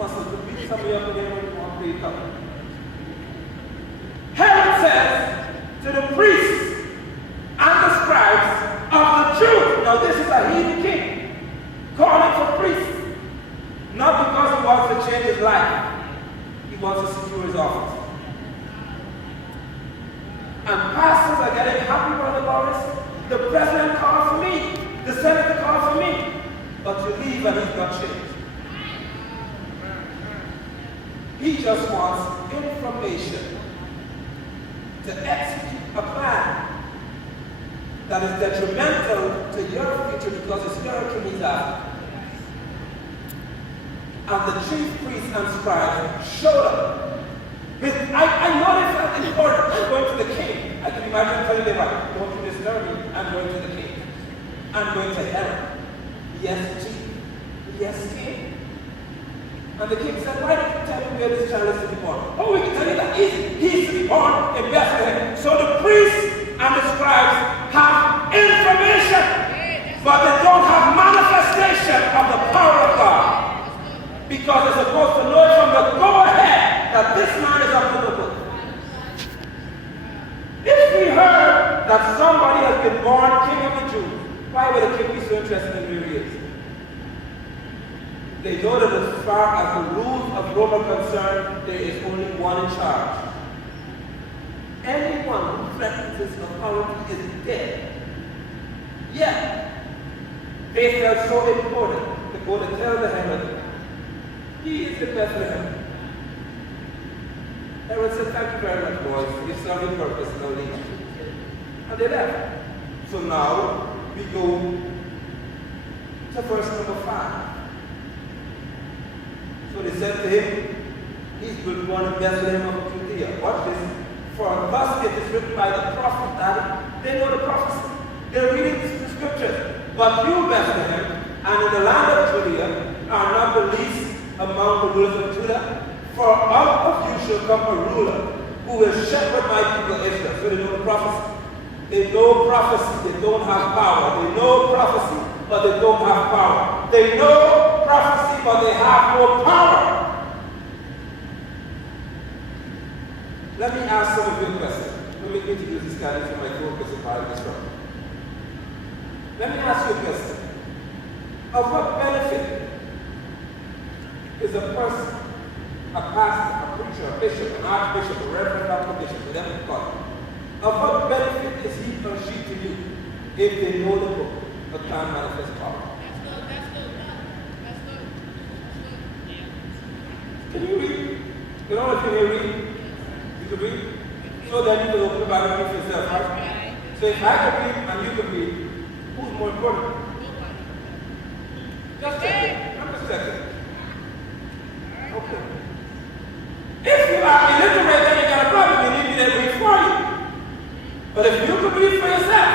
muscles to beat somebody up again when you want to wake up. Herod says to the priests and the scribes of the Jews, now this is a heathen king, calling for priests, not because he wants to change his life, he wants to secure his office. And pastors are getting happy, Brother Boris. The president called for me, the senator called for me, but you leave and he's not changed. He just wants information to execute a plan that is detrimental to your future because it's your king he's after. And the chief priests and scribes showed up. I know they felt important. I'm going to the king. I can imagine telling them, don't you disturb me. I'm going to the king. I'm going to Herod. Yes, chief. Yes, king. And the king said, why don't you tell me where this child is to be born? Oh, we can tell you that he's to be born in Bethlehem. So the priests and the scribes have information, but they don't have manifestation of the power of God. Because they're supposed to know from the go-ahead that this man is up to no good. If we heard that somebody has been born king of the Jews, why would the king be so interested in who he is? They know that as far as the rules of Rome are concerned, there is only one in charge. Anyone who threatens his authority is dead. Yet, they felt so important to go to tell the Herod, he is in Bethlehem. Herod said, thank you very much, boys. You served your purpose, no leave. And they left. So now, we go to verse number 5. So they said to him, he's good born in Bethlehem of Judea. Watch this. For thus it is written by the prophet that they know the prophecy. They're reading the scriptures. But you, Bethlehem, and in the land of Judea, are not the least among the rulers of Judah. For out of you shall come a ruler who will shepherd my people Israel. So they know the prophecy. They know prophecy. They don't have power. They know prophecy, but they don't have power. They know prophecy, but they have no power. Let me ask some of you a question. Let me introduce this guy to my co-workers in part of this room. Let me ask you a question. Of what benefit is a person, a pastor, a preacher, a bishop, an archbishop, a reverend, or bishop, whatever you call it, of what benefit is he or she to you if they know the book but can't manifest power? Can you read? You know if you can read? You can read? So then you can open the Bible and read for yourself, right? So if I can read and you can read, who's more important? Just check it. I'm just checking. Okay. If you are illiterate and you got a problem, you need me to read for you. But if you can read for yourself,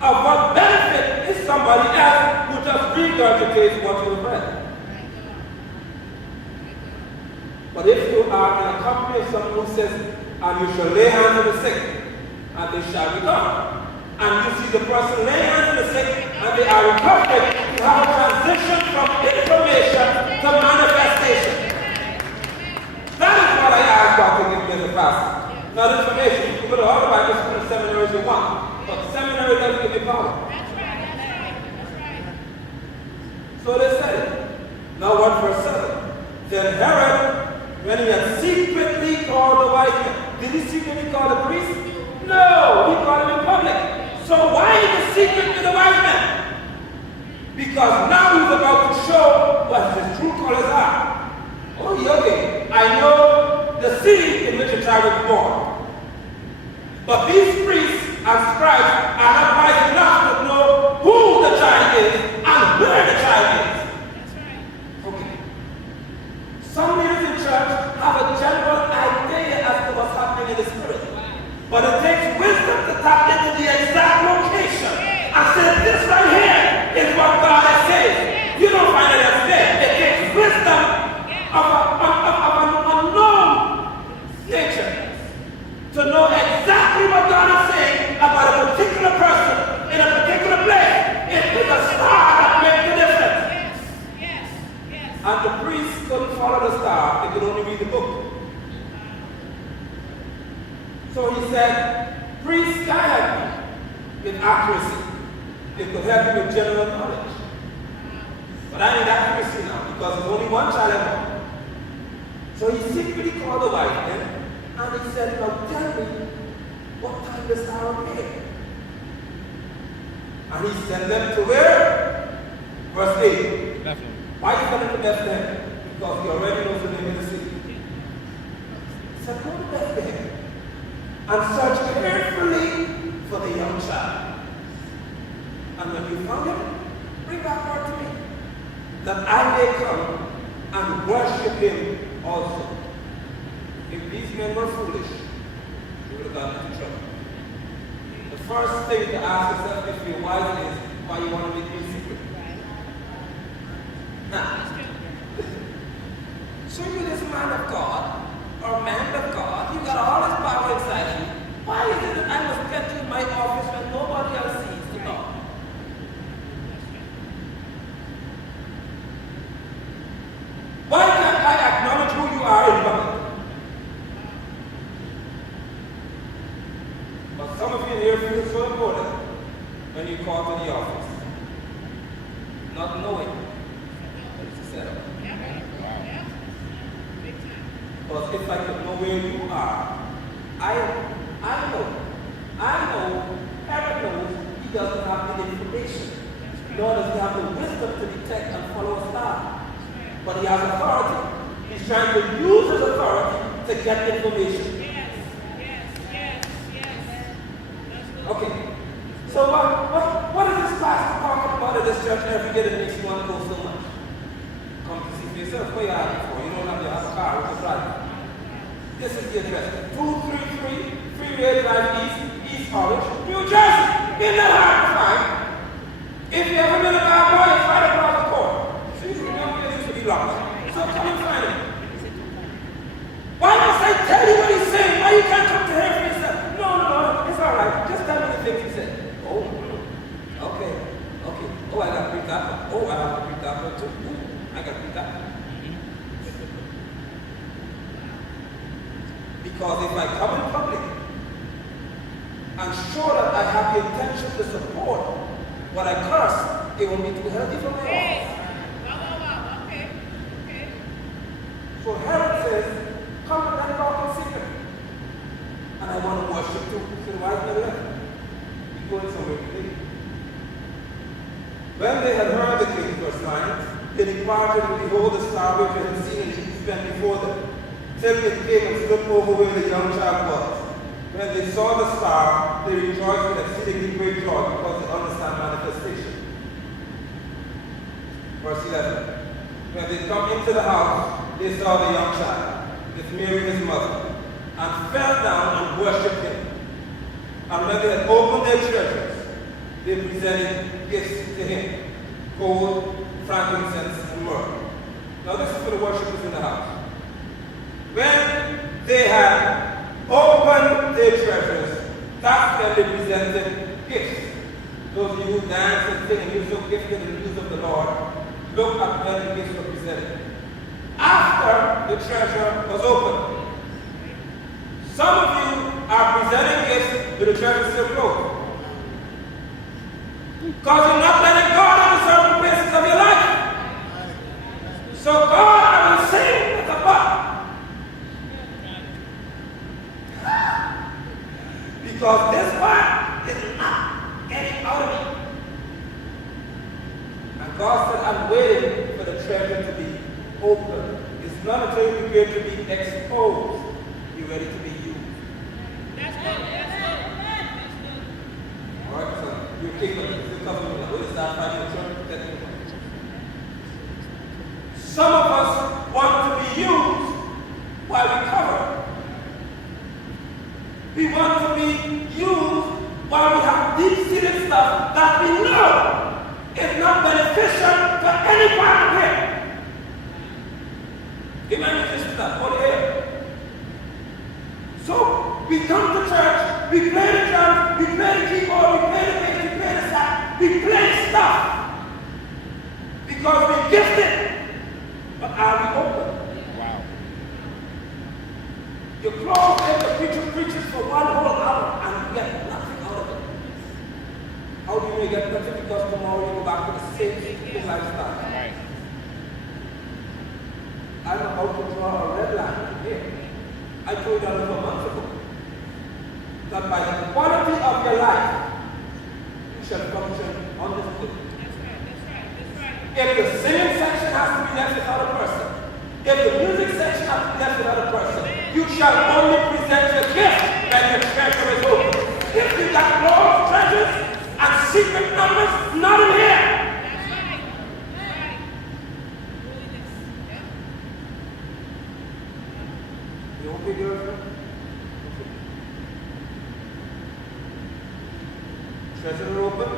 of what benefit is somebody else who just regurgitates what you have read? But if you are in a company of someone who says, and you shall lay hands on the sick, and they shall recover, and you see the person lay hands on the sick, and they are recovered, you have a transition from information to manifestation. That is what I ask God to give me as a pastor. Not information. You can go to all the Bible school and seminaries you want, but seminary doesn't give you power. That's right. So they said it. Now what verse 7? Then Herod, when he had secretly called the wise men, did he secretly call the priest? No, he called them in public. So why is the secret with the wise men? Because now he's about to show what his true colors are. Okay, I know the city in which a child was born. But these priests and scribes are not wise enough to know who the child is and where the child is. That's right. Okay. Some leaders in church have a general idea as to what's happening in the spirit. But it takes wisdom to tap into the exact location and say, this right here is what God has said. You don't find it as there. It takes wisdom of an unknown nature to know exactly what God is saying about a particular person in a particular place. If it's a star And the priests couldn't follow the star, they could only read the book. So he said, priests can help you with accuracy. They could help you with general knowledge. But I need accuracy now because there's only one child. So he secretly called the wise men and he said, now tell me what time the star appeared. And he sent them to where? Verse 8. Bethlehem. Why he sent them to Bethlehem? Because he already knows the name of the city. He said, go to Bethlehem and search carefully for the young child. And when you found him, bring back word to me, that I may come and worship him also. If these men were foolish, they would have gotten into trouble. The first thing to ask yourself if you're wise is why you want to make me secret. Now, so you're this man of God, or man of God, you got all this power inside you. Why is it that I must get to my office when nobody else sees the God? Why can't I acknowledge who you are in public? But some of you here feel so important when you call to the office, not knowing that it's a setup. Because if I could know where you are, I know, Herod knows he doesn't have the information, nor does he have the wisdom to detect and follow a star. But he has authority. He's trying to use his authority to get information. Yes. Okay. So what is this pastor talking about at this church every day that makes you want to go so much? Come to see for yourself. Where you are before. You don't have to have a car with a driver. This is the address. 233 Freeway Drive East Orange, New Jersey. Isn't that hard to find? If you ever been a bad boy, it's right across the court. So you remember it used to be locked. So come and find him. Why must I tell you what he's saying? Why you can't come to hear for yourself? No, it's all right. Just tell me the things he said. Oh, okay. Oh, I got to read that one. Oh, I have to read that one too. Ooh, I got to read that one. Because if I come in public and show that I have the intention to support what I curse, it will be too healthy for my office. Wow. Okay. So Herod says, come and let talk in secret. And I want to worship too. So why is that left? You're going somewhere today. When they had heard the king, verse 9, they departed and behold the star which they had seen in the east went before them. Till they came and stood over where the young child was. When they saw the star, they rejoiced with exceedingly great joy because they understand manifestation. Verse 11. When they come into the house, they saw the young child with Mary his mother, and fell down and worshipped him. And when they had opened their treasures, they presented gifts to him, gold, frankincense, and myrrh. Now this is for the worshippers in the house. When they had opened their treasures, that's when they presented gifts. Those of you who dance and sing and you're so gifted in the use of the Lord, look at when the gifts were presented. After the treasure was opened. Some of you are presenting gifts with the treasure still closed. Because you're not letting God into certain places of your life. So God, I will sing at the bottom. Because this part is not getting out of me. And God said, I'm waiting for the treasure to be open. It's not until you begin to be exposed, you're ready to be used. That's good. All right, so you're kingdom. What is that? Some of us want to be used while we cover. We want to be used while we have deep-seated stuff that we know is not beneficial for any part of here. Imagine this stuff over here. So we come to church, we play the drums, we play the keyboard, we play the bass, we play the sax, we play stuff because we're gifted. keeping lifestyle. Right. I'm about to draw a red line here. I told you that a month ago. That by the quality of your life, you shall function on this earth. That's right. That's right. That's right. If the singing section has to be left without a person, if the music section has to be left without a person, you shall only present your gift when your treasure is open. If you got lost treasures and secret numbers, not in here. That's right. That's right. Holiness. Yeah. You won't be girlfriend? Treasure are open,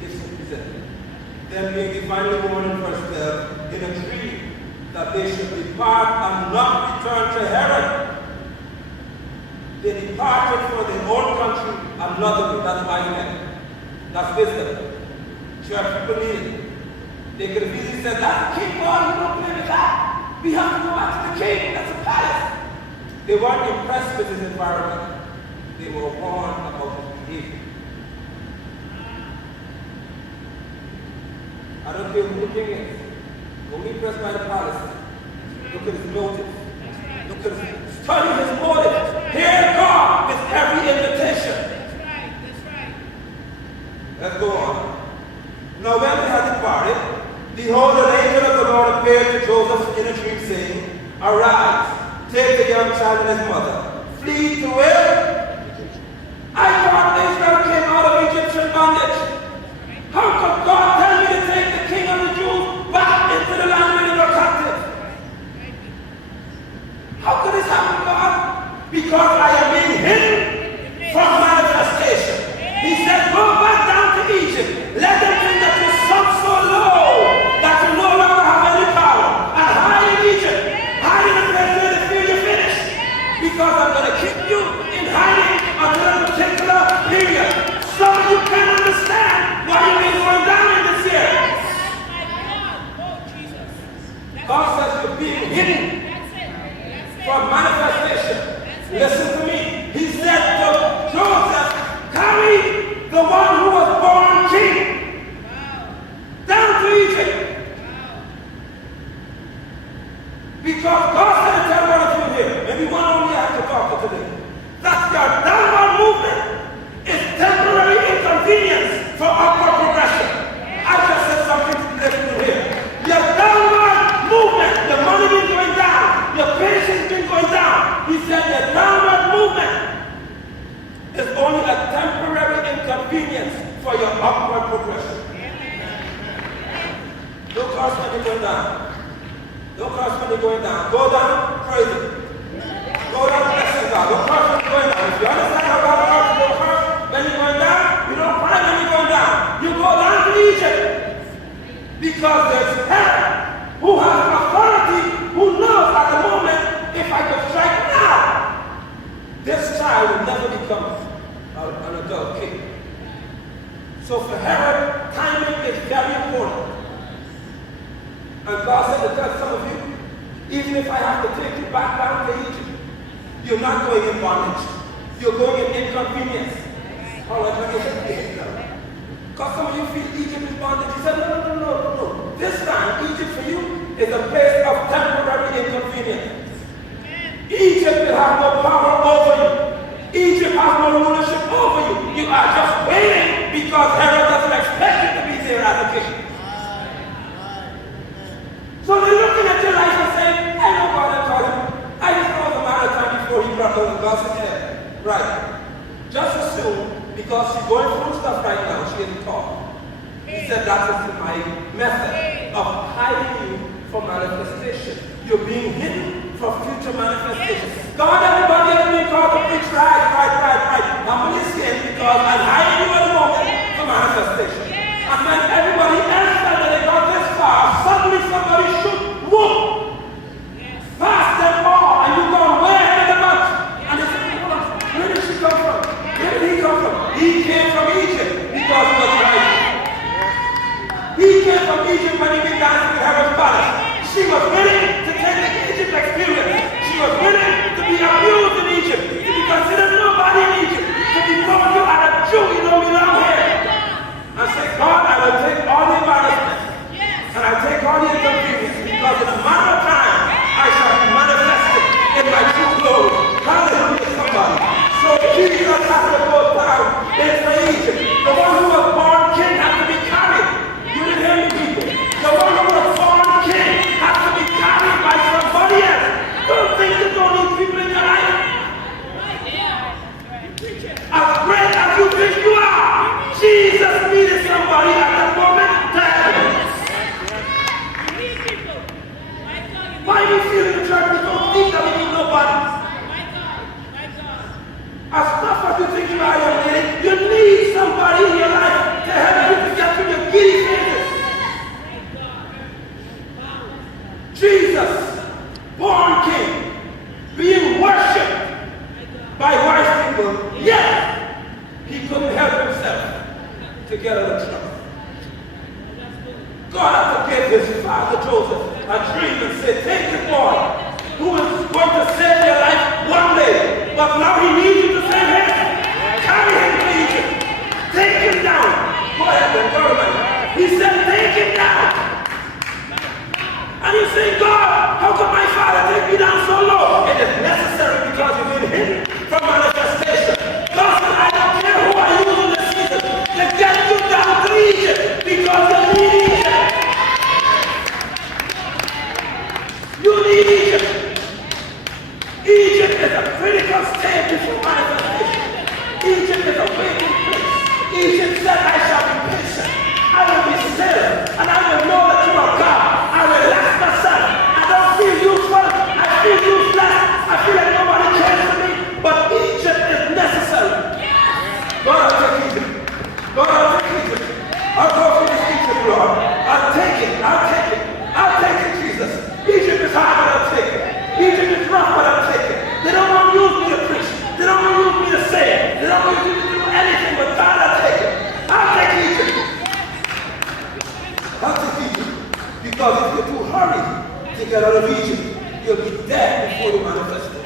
gifts are presented. Then being divinely warned in verse 12, in a dream, that they should depart and not return to Herod. They departed for their own country another way. That's wise men. That's wisdom. Church people need it. They could have easily said, that's the king, God, we don't play with that. We have to go back to the king. That's a palace. They weren't impressed with his environment. They were warned about his behavior. I don't care who the king is. Don't be impressed by the policy. Look at his motive. Look at his study his motive. Hear God with every invitation. That's right. That's right. Let's go on. Now when they had departed, behold, an angel of the Lord appeared to Joseph in a dream, saying, Arise, take the young child and his mother, flee to where? I thought Israel came out of Egyptian bondage. How could God tell me to take the king of the Jews back into the land where they were captive? How could this happen, God? Because I am being hidden from manifestation. He said, go back down to Egypt. Let them think that you sunk so low that you no longer have any power. And hide in Egypt. Hide in the place where they feel you're finished. Because I'm going to keep you in hiding until a particular period. So you can understand why you've been going down in this year. God says you're being hidden from manifestation. Listen to me. He said to Joseph, carry the one who was born king down to Egypt. Because God said to tell one of you here, maybe one only I have to talk to today, that your downward movement is temporary inconvenience for upward progression. I just said something to listen here. Your downward movement, the money been going down, your patience been going down. He said your downward movement is only a temporary inconvenience for your upward progression. Don't curse when you're going down. Don't curse when you're going down. Go down, praise Him. Go down, blessing God. Don't curse when you're going down. If you understand how God works, don't curse when you're going down. You don't cry when you're going down. You go down to Egypt. Because there's Herod who has authority, who knows at the moment, if I could strike now, this child will never become an adult king. So for Herod, timing is very important. And God said to tell some of you, even if I have to take you back down to Egypt, you're not going in bondage. You're going in inconvenience. All right, let me say it. Because some of you feel Egypt is bondage. He said, no. This time, Egypt for you is a place of temporary inconvenience. Egypt will have no power over you. Egypt has no rulership over you. You are just waiting because Herod doesn't expect you to be there as a king. So they're looking at your life and saying, I know God and call him. I just know the matter of time before he brought over God's head. Right. Just assume, because she's going through stuff right now, she isn't taught. He said that is my method of hiding you from manifestation. You're being hidden from future manifestation. God, everybody has been called to preach right. I'm only scared because I'm hiding you at the moment for manifestation. And then everybody else that they got this far, suddenly somebody should whoop past them all, and you go way ahead of the bunch. And they say, where did she come from? Where did he come from? He came from Egypt because he was right. He came from Egypt when he began dancing in Herod's palace. She was willing to take the Egypt experience. She was willing to be abused in Egypt, to be considered nobody in Egypt, to be told you are a Jew, you don't belong here. And say, God, I will take all the And I take all the inconvenience because in a matter of time, I shall be manifested in my true glory. Hallelujah, somebody. So Jesus has to go down into Egypt. The one who was born king has to be carried. You didn't hear me, people. The one who was born king has to be carried by somebody else. Don't think you don't need people in your life. As great as you think you are, Jesus needed somebody at that moment to help him. Why do you feel in the church we don't think that we need nobody? As tough as you think you are, young lady, you need somebody in your life to help you to get through your giddy phases. Jesus, born king, being worshipped by wise people, yet he couldn't help himself to get out of trouble. God had to give his father Joseph a dream and say, take this boy who is going to save your life one day, but now he needs you to save him. Carry him to Egypt. Take him down. Go ahead and go man. He said, take him down. And you say, God, how come my father take me down so low? It is necessary because you've been hidden from manifestation. God said, I don't care who I use in this season to get you down to Egypt because you need Egypt. You need Egypt. Egypt is a critical stage before manifestation. Egypt is a waiting place. Egypt said, I shall be patient. I will be still. And I will know that you are God. I relax myself. I don't feel useful. I feel useless. I feel like nobody cares for me. But Egypt is necessary. God, I'll take Egypt. God, I'll take Egypt. I'll go for this Egypt, Lord. I'll take it. I'll take it. I'll take it, Jesus. Egypt is hard, but I'll take it. Egypt is rough, but I'll take it. They don't want to use me to preach. They don't want to use me to say it. They don't want to use me to do anything, but God, I'll take it. I'll take Egypt. I'll take Egypt. Because if you're too hurried to get out of Egypt, you'll be dead before you manifest it.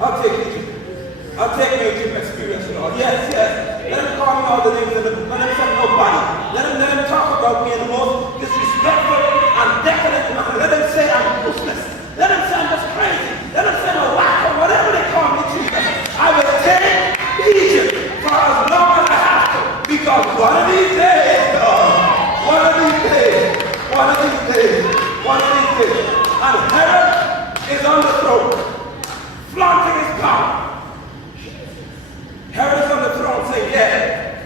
I'll take Egypt. I'll take my Egypt experience, Lord. Yes, yes. Let him call me all the names in the book. Let him say nobody. Let him talk about me in the most disrespectful and decadent manner. Let him say I'm useless. Let him say I'm just crazy. Let him say I'm a whack or whatever they call me, Jesus. I will take Egypt for as long as I have to. Because one of these days, Lord, one of these days, one of these days, one of these days, and Herod is on the throne, flaunting his power. Herod is on the throne saying, yeah,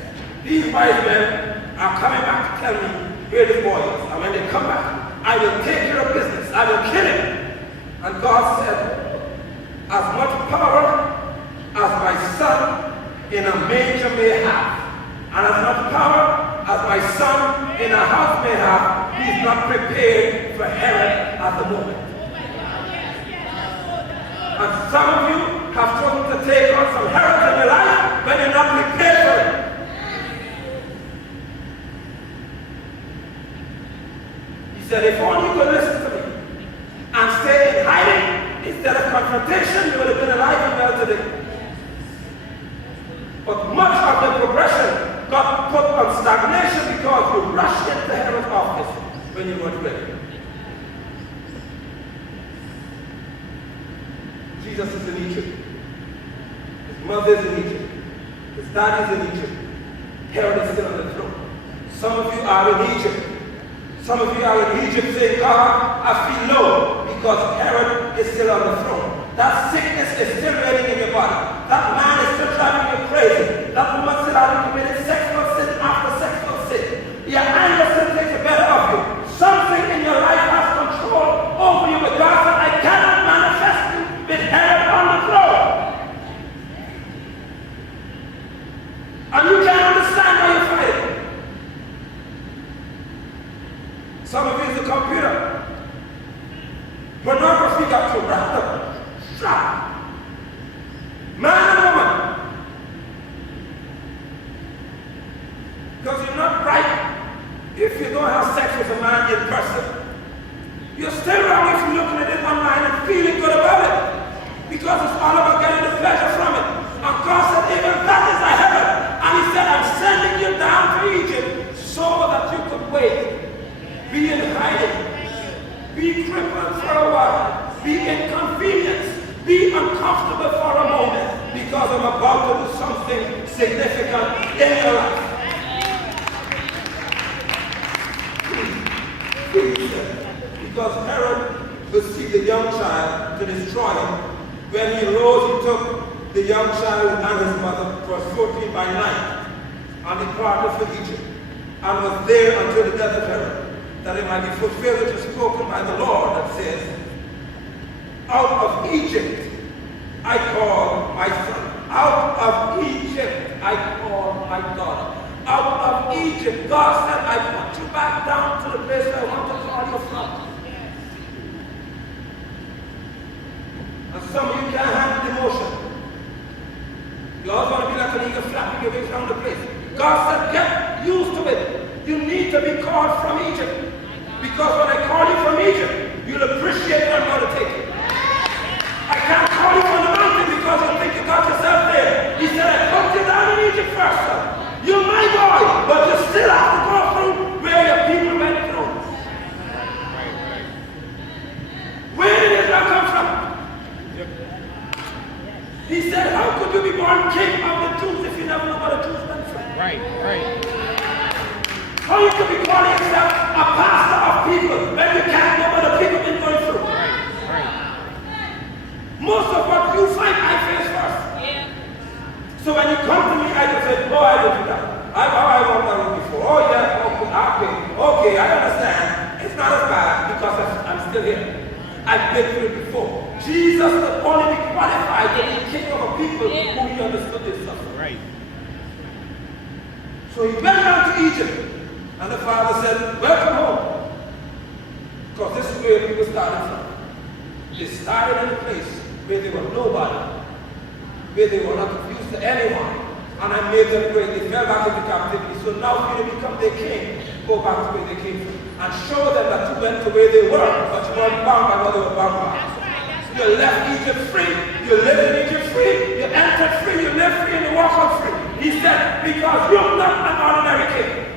these wise men are coming back to tell me where this boy is. And when they come back, I will take care of business. I will kill him. And God said, as much power as my son in a manger may have, and as much power as my son in a house may have, he's not prepared for Herod at the moment. And some of you have chosen to take on some Herods in your life when you're not prepared for it. He said, if only you could listen to me and stay in hiding instead of confrontation, you would have been alive and well today. But much of the progression got put on stagnation because you rushed into Herod's office when you weren't ready. Jesus is in Egypt. His mother is in Egypt. His dad is in Egypt. Herod is still on the throne. Some of you are in Egypt. Some of you are in Egypt saying, God, I feel low because Herod is still on the throne. That sickness is still reigning in your body. That man is still driving you crazy. That woman still having committed sexual sin after sexual sin. Your anger still takes the better of you. Something in your life has control over you, but God said, I cannot manifest you with Herod on the throne. And you can't understand why you're fighting. Some of you is the computer. Pornography got you wrapped up. Strapped. Man and woman. Because you're not right if you don't have sex with a man in person. You're still wrong if you're looking at it online and feeling good about it. Because it's all about getting the pleasure from it. And God said, even that is a heaven. And he said, I'm sending you down to Egypt so that you could wait be crippled for a while, be inconvenienced, be uncomfortable for a moment, because I'm about to do something significant in your life. Because Herod received the young child to destroy him. When he rose, he took the young child and his mother, verse 14, by night, and departed for Egypt, and was there until the death of Herod, that it might be fulfilled which is spoken by the Lord, that says, out of Egypt I call my son. Out of Egypt I call my daughter. Out of Egypt, God said, I put you back down to the place where I want to call you from. And some of you can't handle the emotion. You always want to be like an eagle flapping your wings around the place. God said, get used to it. You need to be called from Egypt. Because when I call you from Egypt, you'll appreciate what I'm going to take you. I can't call you from the mountain because you think you got yourself there. He said, I put you down in Egypt first, son. You're my boy, but you still have to go through where your people went through. Where did Israel come from? He said, how could you be born king of the Jews if you never know what the Jews went through? Right. How you could be calling yourself a pastor of people when you can't know what the people been going through? Right. Most of what you find, I face first. Yeah. So when you come to me, I just say, oh, I didn't do that. I walked that road before. Oh, yeah, okay, I understand. It's not as bad because I'm still here. I've been through it before. Jesus could only be qualified to be king of a people who he understood his suffering. Right. So he went down to Egypt, and the father said, welcome home. Because this is where people started from. They started in a place where they were nobody, where they were not of use to anyone. And I made them great. They fell back into captivity. So now for you to become their king, go back to where they came from. And show them that you went to where they were, but you weren't bound by what they were bound by. You left Egypt free, you lived in Egypt free, you entered free, you lived free, and you walk out free. He said, because you're not an ordinary king.